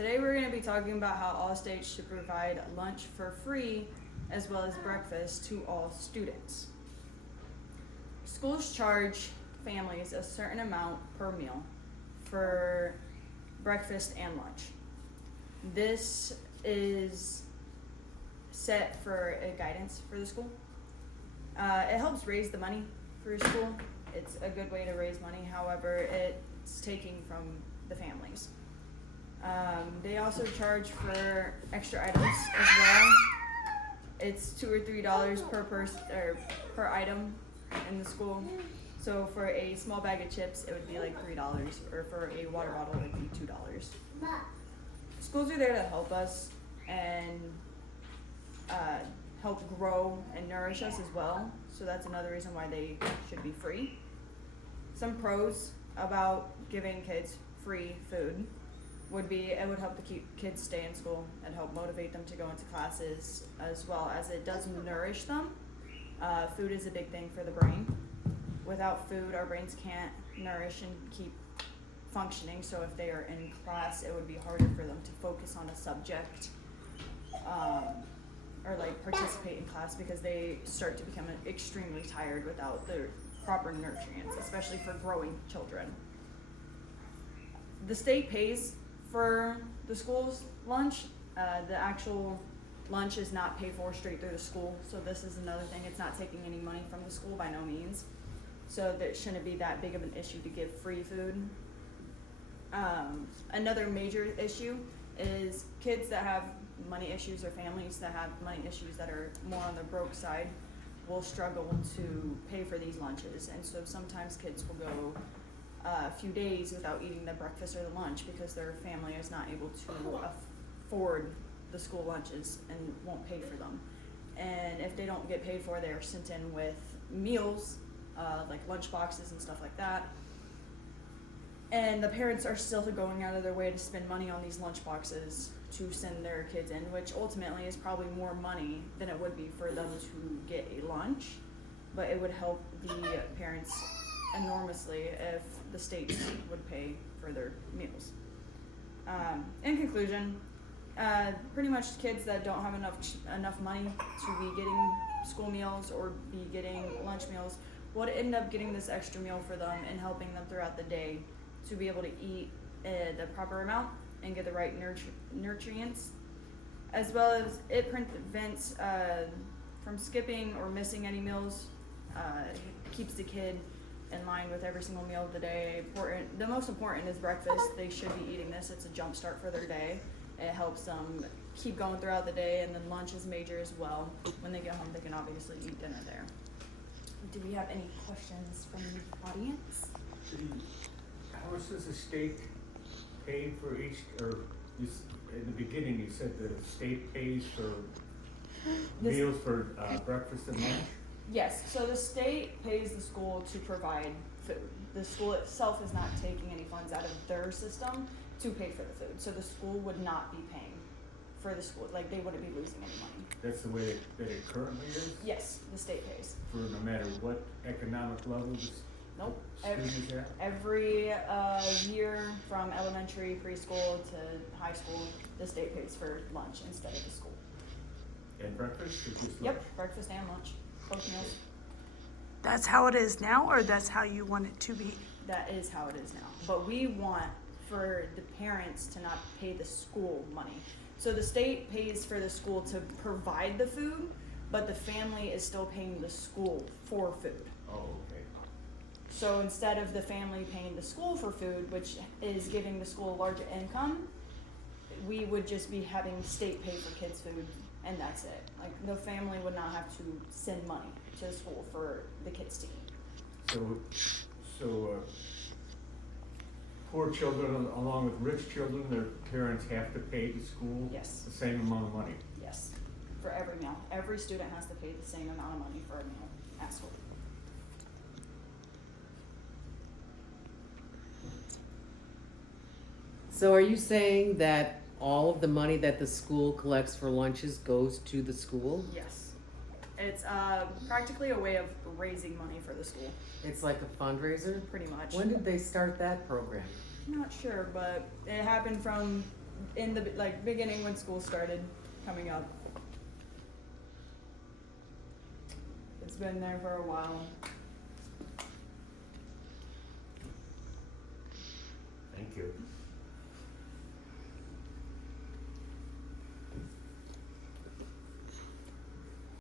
Today we're going to be talking about how all states should provide lunch for free as well as breakfast to all students. Schools charge families a certain amount per meal for breakfast and lunch. This is set for a guidance for the school. It helps raise the money for a school. It's a good way to raise money. However, it's taking from the families. They also charge for extra items as well. It's $2 or $3 per person or per item in the school. So for a small bag of chips, it would be like $3, or for a water bottle, it would be $2. Schools are there to help us and help grow and nourish us as well. So that's another reason why they should be free. Some pros about giving kids free food would be it would help to keep kids stay in school and help motivate them to go into classes, as well as it does nourish them. Food is a big thing for the brain. Without food, our brains can't nourish and keep functioning. So if they are in class, it would be harder for them to focus on a subject or like participate in class, because they start to become extremely tired without the proper nutrients, especially for growing children. The state pays for the school's lunch. The actual lunch is not paid for straight through the school, so this is another thing. It's not taking any money from the school by no means, so that shouldn't be that big of an issue to give free food. Another major issue is kids that have money issues, or families that have money issues that are more on the broke side, will struggle to pay for these lunches, and so sometimes kids will go a few days without eating the breakfast or the lunch because their family is not able to afford the school lunches and won't pay for them. And if they don't get paid for, they're sent in with meals, like lunch boxes and stuff like that. And the parents are still going out of their way to spend money on these lunch boxes to send their kids in, which ultimately is probably more money than it would be for them to get a lunch. But it would help the parents enormously if the states would pay for their meals. In conclusion, pretty much kids that don't have enough money to be getting school meals or be getting lunch meals would end up getting this extra meal for them and helping them throughout the day to be able to eat the proper amount and get the right nutrients, as well as it prevents from skipping or missing any meals. Keeps the kid in line with every single meal of the day. The most important is breakfast. They should be eating this. It's a jump start for their day. It helps them keep going throughout the day, and then lunch is major as well. When they get home, they can obviously eat dinner there. Do we have any questions from the audience? How much does the state pay for each, or in the beginning you said the state pays for meals for breakfast and lunch? Yes, so the state pays the school to provide food. The school itself is not taking any funds out of their system to pay for the food. So the school would not be paying for the school, like they wouldn't be losing any money. That's the way that it currently is? Yes, the state pays. For no matter what economic level the Nope. student is at? Every year from elementary, preschool to high school, the state pays for lunch instead of the school. And breakfast or just lunch? Yep, breakfast and lunch, both meals. That's how it is now, or that's how you want it to be? That is how it is now. But we want for the parents to not pay the school money. So the state pays for the school to provide the food, but the family is still paying the school for food. Oh, okay. So instead of the family paying the school for food, which is giving the school a larger income, we would just be having state pay for kids' food, and that's it. Like, the family would not have to send money to the school for the kids to eat. So poor children along with rich children, their parents have to pay the school Yes. the same amount of money? Yes, for every meal. Every student has to pay the same amount of money for a meal at school. So are you saying that all of the money that the school collects for lunches goes to the school? Yes. It's practically a way of raising money for the school, It's like a fundraiser? pretty much. When did they start that program? I'm not sure, but it happened from in the, like, beginning when school started coming up. It's been there for a while. Thank you.